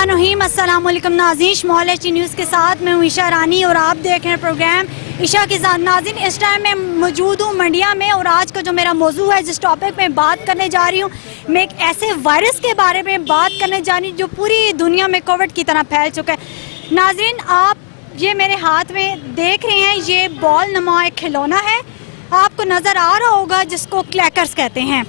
बिस्मिल्लाहिर्रहमानिर्रहीम। अस्सलाम वालेकुम नाज़रीन, माहौल एचडी न्यूज़ के साथ मैं हूँ ईशा रानी और आप देख रहे हैं प्रोग्राम ईशा के साथ। नाज़रीन, इस टाइम मैं मौजूद हूँ मंडिया में और आज का जो मेरा मौजू है, जिस टॉपिक में बात करने जा रही हूँ, मैं एक ऐसे वायरस के बारे में बात करने जा रही हूँ जो पूरी दुनिया में कोविड की तरह फैल चुका है। नाज़रीन, आप ये मेरे हाथ में देख रहे हैं, ये बॉल नुमा एक खिलौना है, आपको नज़र आ रहा होगा, जिसको क्लैकर्स कहते हैं।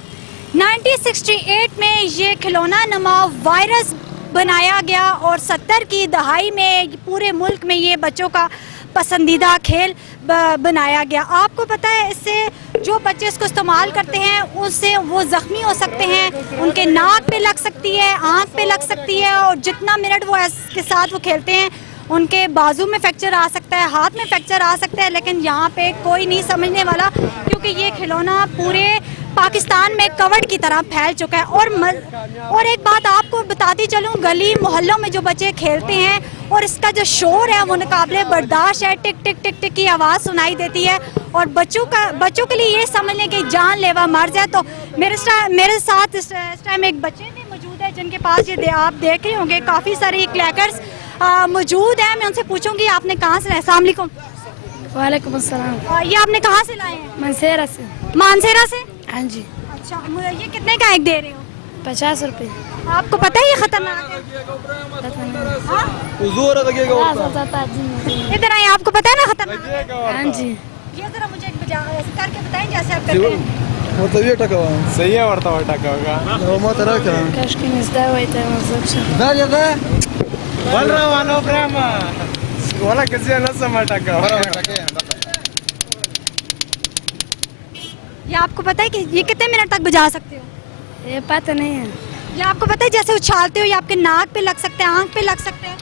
1968 में ये खिलौना नुमा वायरस बनाया गया और 70 की दहाई में पूरे मुल्क में ये बच्चों का पसंदीदा खेल बनाया गया। आपको पता है, इससे जो बच्चे इसको इस्तेमाल करते हैं उससे वो ज़ख्मी हो सकते हैं, उनके नाक पे लग सकती है, आँख पे लग सकती है, और जितना मिनट वो इसके साथ वो खेलते हैं उनके बाजू में फ्रैक्चर आ सकता है, हाथ में फ्रैक्चर आ सकता है। लेकिन यहाँ पे कोई नहीं समझने वाला, क्योंकि ये खिलौना पूरे पाकिस्तान में कवड़ की तरह फैल चुका है। और एक बात आपको बताती चलूँ, गली मोहल्लों में जो बच्चे खेलते हैं और इसका जो शोर है वो नाकाबिले बर्दाश्त है, टिक टिक टिक टिक की आवाज़ सुनाई देती है और बच्चों के लिए ये समझ लें कि जानलेवा मर्ज है। तो मेरे साथ इस टाइम एक बच्चे भी मौजूद है जिनके पास ये आप देख रहे होंगे काफ़ी सारे क्लैकर्स मौजूद है। मैं उनसे पूछूंगी आपने कहाँ से लाए। अस्सलाम वालेकुम। वालेकुम अस्सलाम। ये आपने कहाँ से लाए हैं? मानसेरा से। मानसेरा से? हाँ जी। अच्छा, ये कितने का एक दे रहे हो? 50 रुपए। आपको पता है ये खतरनाक है? इधर आइए, आपको पता है ना खतरनाक? हाँ जी। ये जरा मुझे एक करके बताएं जैसे आप करते हैं। सही है वर्ता होगा Кашки не сдавайте, बोल रहा हूँ मानो प्रेम वाला किसी ने समझा ये आपको पता है कि ये कितने मिनट तक बजा सकते हो? ये पता नहीं है। ये आपको पता है जैसे उछालते हो ये आपके नाक पे लग सकते हैं, आँख पे लग सकते हैं?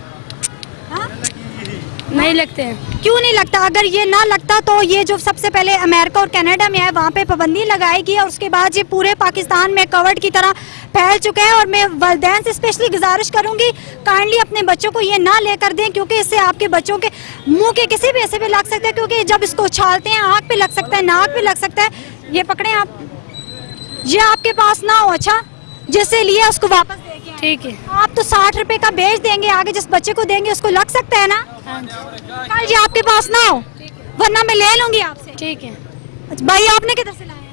हाँ? नहीं लगते हैं। क्यों नहीं लगता? अगर ये ना लगता तो ये जो सबसे पहले अमेरिका और कनाडा में है वहाँ पे पाबंदी लगाएगी और उसके बाद ये पूरे पाकिस्तान में कवड़ की तरह फैल चुका है। और मैं वालिदैन से स्पेशली गुजारिश करूँगी, काइंडली अपने बच्चों को ये ना लेकर दें, क्योंकि इससे आपके बच्चों के मुंह के किसी भी ऐसे पे लग सकता है, क्योंकि जब इसको उछालते हैं आँख पे लग सकता है, नाक पे लग सकता है। ये पकड़े आप, ये आपके पास ना हो, अच्छा जिससे लिए उसको वापस देंगे। ठीक है। आप तो 60 रुपए का बेच देंगे, आगे जिस बच्चे को देंगे उसको लग सकता है ना। हाँ जी। कल जी आपके पास ना हो, वरना मैं ले लूंगी आपसे। ठीक है। अच्छा, भाई आपने किधर से लाए हैं?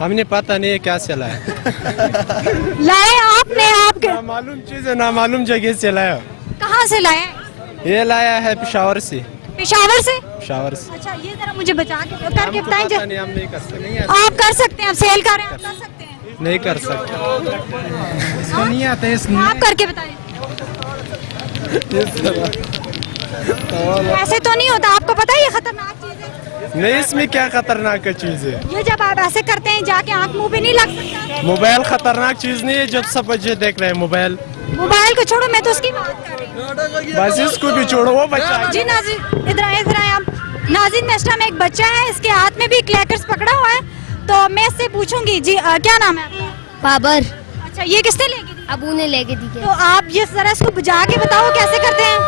हमने पता नहीं है क्या चला है लाए आपने? आपके मालूम चीज है, ना मालूम जगह से लाया। कहाँ से लाए? ये लाया है पेशावर से। पेशावर से? पेशावर से। अच्छा, ये जरा मुझे बचा के करके बताएं। नहीं, हम नहीं कर सकते। आप कर सकते हैं, आप सेल कर रहे हैं, आप कर सकते हैं। नहीं कर सकते, इसको नहीं आता है। आप करके बताएं। ऐसे तो नहीं होता, आपको पता है ये खतरनाक चीज है? नहीं, इसमें क्या खतरनाक चीज है? ये जब आप ऐसे करते हैं जाके आँख मुंह पे नहीं लग सकता? मोबाइल खतरनाक चीज नहीं है जो सब बच्चे देख रहे हैं। मोबाइल को छोड़ो, मैं तो उसकी बात कर रही हूँ। बस इसको भी छोड़ो, वो बच्चा। जी नाज़रीन, इधर आए आप। नाज़रीन, नेक्स्ट टाइम एक बच्चा है, इसके हाथ में भी क्लैकर्स पकड़ा हुआ है, तो मैं इससे पूछूंगी जी क्या नाम है आपका? बाबर। अच्छा, ये किसने लेके दी? अबू ने लेके दी। तो आप ये जरा इसको बुझा के बताओ कैसे करते हैं।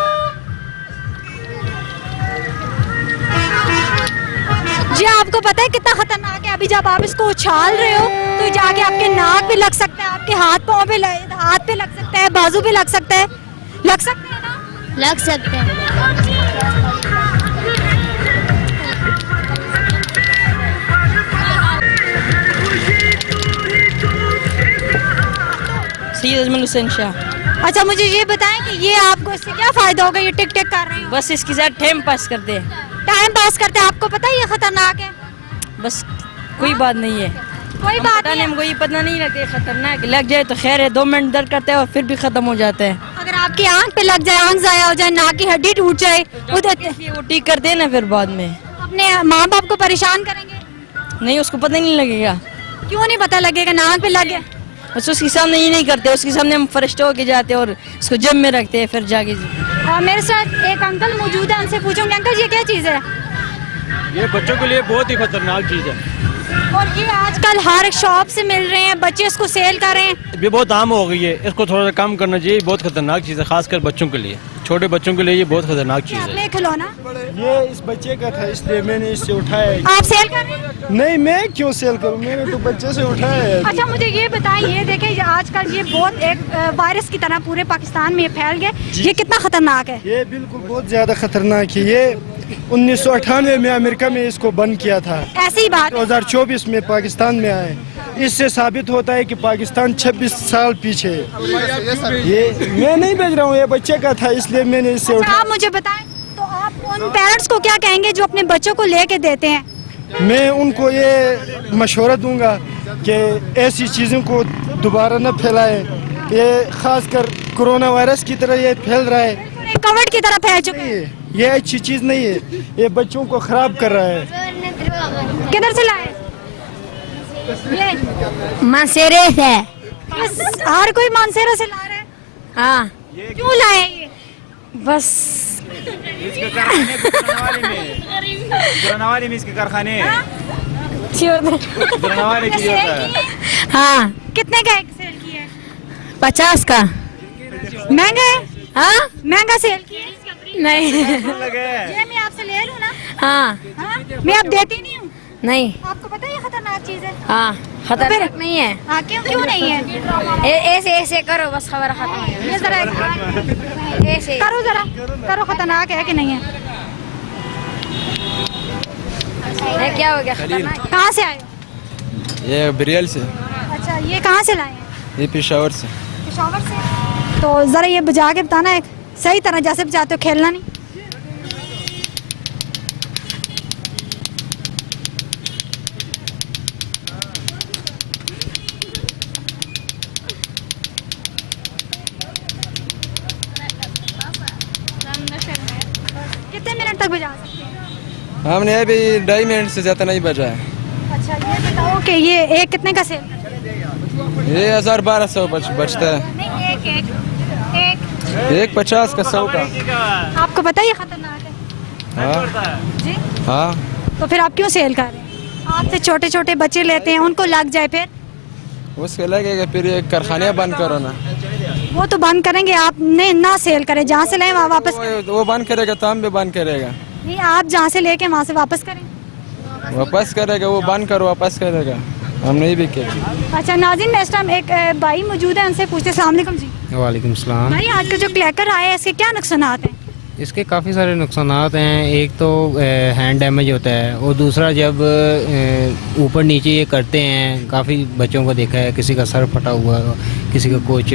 जी आपको पता है कितना खतरनाक है? अभी जब आप इसको उछाल रहे हो तो जाके आपके नाक पे लग सकता है, आपके हाथ पाँव पे हाथ पे लग सकता है, बाजू पे लग सकता है। लग सकते हैं ना? लग सकते हैं। सैयद अजमल हुसैन शाह। अच्छा, मुझे ये बताएं कि ये आपको इससे क्या फायदा होगा? ये टिक टिक कर रहे हो, बस इसके साथ टाइम पास करते हैं। टाइम पास करते हैं। आपको पता है ये खतरनाक है? बस कोई बात नहीं है, कोई बात नहीं है। हमको ये पता नहीं लगता खतरनाक लग जाए तो खैर है, 2 मिनट दर्द करते हैं और फिर भी खत्म हो जाता है। अगर आपकी आंख पे लग जाए, आंख जाया हो जाए, नाक की हड्डी टूट जाए, वो ठीक करते हैं ना, फिर बाद में अपने माँ बाप को परेशान करेंगे? नहीं, उसको पता नहीं लगेगा। क्यों नहीं पता लगेगा? नाक पे लग गया। बस उसके सामने ये नहीं करते, उसके सामने हम फर्स्ट होके जाते हैं और उसको जब में रखते हैं, फिर जाके। और मेरे साथ एक अंकल मौजूद है, उनसे पूछूंगे अंकल ये क्या चीज़ है? ये बच्चों के लिए बहुत ही खतरनाक चीज़ है और ये आजकल हर शॉप से मिल रहे हैं, बच्चे इसको सेल कर रहे हैं। ये बहुत आम हो गई है, इसको थोड़ा सा कम करना चाहिए। बहुत खतरनाक चीज़ है, खासकर बच्चों के लिए, छोटे बच्चों के लिए ये बहुत खतरनाक चीज़ है। आपने खिलौना ये इस बच्चे का था इसलिए मैंने इससे उठाया। आप सेल कर रहे हैं? नहीं, मैं क्यों सेल करूं, मैंने तो बच्चे से उठाया है। अच्छा मुझे ये बताएं, ये देखें ये आजकल ये बहुत एक वायरस की तरह पूरे पाकिस्तान में फैल गया, ये कितना खतरनाक है? ये बिल्कुल बहुत ज्यादा खतरनाक है। ये 1998 में अमेरिका में इसको बंद किया था, ऐसी ही बात है। 2024 में पाकिस्तान में आए। इससे साबित होता है कि पाकिस्तान 26 साल पीछे है। ये मैं नहीं भेज रहा हूँ, ये बच्चे का था इसलिए मैंने इससे अच्छा, उठाया। आप मुझे बताएं तो आप उन पेरेंट्स को क्या कहेंगे जो अपने बच्चों को लेके देते हैं? मैं उनको ये मशवरा दूंगा कि ऐसी चीज़ों को दोबारा न फैलाएं। ये खासकर कोरोना वायरस की तरह ये फैल रहा है। कवर्ड की तरह फैल चुके हैं। ये अच्छी चीज़ नहीं है, ये बच्चों को खराब कर रहा है। किधर से लाए? ये मानसेरे से। हर कोई मानसेरा से ला रहा है, हाँ क्यों लाए ये? बस गुरानावाली में इसके कारखाने हैं। गुरानावाली की सेल होता है। की है? हाँ कितने का एक सेल की है? 50 का। महंगा है? हाँ महंगा सेल की है? नहीं। ये मैं आपसे ले लूँ ना? हाँ हाँ? मैं अब देती नहीं हूँ। नहीं। आपको पता है ये खतरनाक चीज है? हाँ खतरनाक नहीं है। हाँ, क्यों क्यों नहीं है? ऐसे ऐसे करो बस खबर खत्म हो ये जरा जाए। ऐसे करो, जरा करो, खतरनाक है कि नहीं है? ये क्या हो गया खतरनाक? कहाँ से आए हो? ये बरियल से, अच्छा, ये कहाँ से लाए हैं? ये पेशावर से। पेशावर से। तो जरा ये बजा के बताना एक सही तरह जैसे बजाते हो, खेलना नहीं। कितने मिनट तक बजा सकते हैं? हमने अभी 2.5 मिनट से ज़्यादा नहीं बजा है। अच्छा, ये बताओ कि ये एक कितने का सेल करते हैं? ये 1200 बचता है। नहीं, एक एक 50 का 100 का। आपको पता है ये खतरनाक है? हाँ जी, हाँ। तो फिर आप क्यों सेल कर रहे हैं? आपसे छोटे छोटे बच्चे लेते हैं, उनको लग जाए फिर उसके लगेगा फिर ये कारखाने बंद करो ना। वो तो बंद करेंगे, आप नहीं ना सेल करें, जहाँ से लें वहाँ वापस करें। वो बंद करेगा तो हम भी बंद करेगा। नहीं, आप जहाँ से लेके वहाँ से वापस करें। वापस करेगा, वो बंद करो वापस करेगा, हम नहीं बिकेगा। अच्छा नाज़रीन, मैं इस टाइम एक भाई मौजूद है, उनसे पूछते। अस्सलाम वालेकुम जी। वालेकुम सलाम। भाई, आज का जो क्लैकर आया है इसके क्या नुकसानात हैं? इसके काफ़ी सारे नुकसानात हैं। एक तो हैंड डैमेज होता है, और दूसरा जब ऊपर नीचे ये करते हैं, काफ़ी बच्चों को देखा है, किसी का सर फटा हुआ, किसी का कुछ,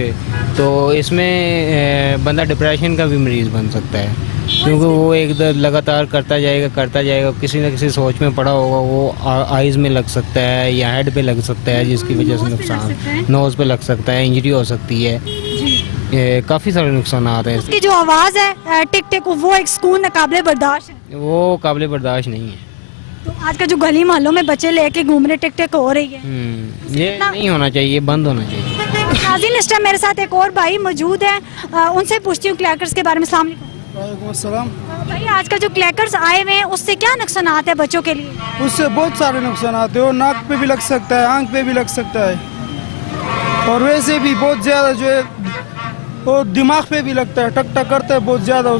तो इसमें बंदा डिप्रेशन का भी मरीज़ बन सकता है, क्योंकि वो एक लगातार करता जाएगा, किसी न किसी सोच में पड़ा होगा, वो आइज़ में लग सकता है या हेड पे लग सकता है, जिसकी वजह से नुकसान, नोज़ पे लग सकता है, इंजरी हो सकती है। काफ़ी सारे नुकसान हैं। उसकी जो आवाज़ है टिक टिक, वो एक सुकून काबिल बर्दाश्त है, वो काबिल बर्दाश्त नहीं है। तो आज का जो गली मोहल्लों में बच्चे लेके घूम रहे टिक टिक हो रही है, ये नहीं होना चाहिए, बंद होना चाहिए। नाज़रीन, इस टाइम मेरे साथ एक और भाई मौजूद है, उनसे पूछती हूँ क्लैकर्स के बारे में। अस्सलाम वालेकुम। अस्सलाम। भाई, आज का जो क्लैकर्स आए हुए हैं उससे क्या नुकसानात है बच्चों के लिए? उससे बहुत सारे नुकसान आते हैं, और नाक पे भी लग सकता है, आंख पे भी लग सकता है, और वैसे भी बहुत ज़्यादा जो है वो दिमाग पे भी लगता है, टक टक करता है, बहुत ज़्यादा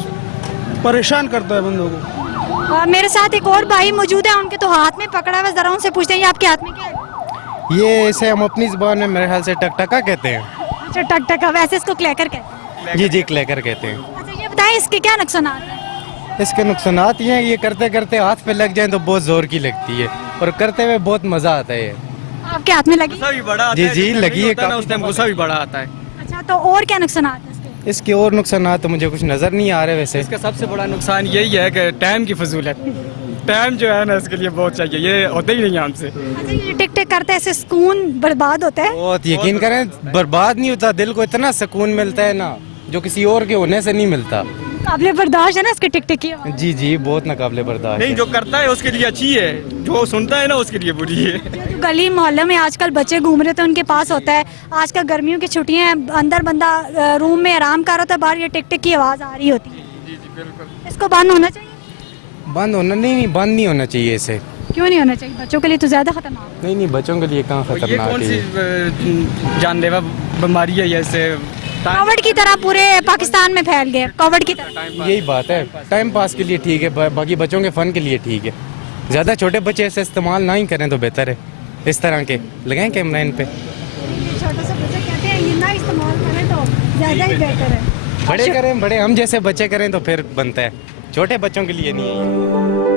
परेशान करता है बंदों को। और मेरे साथ एक और भाई मौजूद है, उनके तो हाथ में पकड़ा हुआ, जरा उनसे पूछते हैं ये आपके हाथ में क्या है? ये इसे हम अपनी ज़बान में मेरे ख्याल से टकटका कहते हैं। अच्छा, टक टक, वैसे इसको क्लैकर कहते हैं। जी जी, क्लैकर कहते हैं। अच्छा, ये बताएं इसके क्या नुकसानात हैं? इसके नुकसानात ये हैं, ये करते करते हाथ पे लग जाए तो बहुत ज़ोर की लगती है, और करते हुए बहुत मज़ा आता है। आपके हाथ में लगी? जी जी, लगी है। उस टाइम गुस्सा भी बड़ा आता है। अच्छा, तो और क्या नुकसानात हैं इसके? इसके और नुकसानात तो मुझे कुछ नज़र नहीं आ रहे वैसे। इसका सबसे बड़ा नुकसान यही है कि टाइम की फजूल है। टाइम जो है ना इसके लिए बहुत चाहिए, ये होता ही नहीं है हमसे। अच्छा, ये टिक टिक करते हैं, ऐसे सुकून बर्बाद होता है। बहुत यकीन करें, बर्बाद नहीं होता, दिल को इतना सुकून मिलता है ना, जो किसी और के होने से नहीं मिलता। काबिल बर्दाश्त है ना इसके टिक टिक की आवाज़? जी जी, बहुत नाकाबिले बर्दाश्त नहीं, है। जो करता है उसके लिए अच्छी है, जो सुनता है ना उसके लिए बुरी है। जो गली मोहल्ले में आजकल बच्चे घूम रहे थे उनके पास होता है, आजकल गर्मियों की छुट्टियां हैं, अंदर बंदा रूम में आराम कर रहा था, बाहर ये टिक टिक की आवाज़ आ रही होती है। इसको बंद होना चाहिए। बंद होना नहीं, बंद नहीं होना चाहिए इसे। क्यों नहीं होना चाहिए? बच्चों के लिए तो ज़्यादा खतरनाक नहीं, बच्चों के लिए कहाँ ये खतरनाक कौन है सी जानलेवा बीमारी है? ऐसे कॉविड की तरह पूरे पाकिस्तान में फैल गए, कॉविड की तरह। यही बात है, टाइम पास के लिए ठीक है, बाकी बच्चों के फ़न के लिए ठीक है। ज़्यादा छोटे बच्चे ऐसे इस्तेमाल ना ही करें तो बेहतर है। इस तरह के लगाएं कैमरा इन पे। छोटे से बच्चे कहते हैं ये ना इस्तेमाल करें तो ज़्यादा ही बेहतर है। बड़े करें, बड़े हम जैसे बच्चे करें तो फिर बनता है, छोटे बच्चों के लिए नहीं है ये।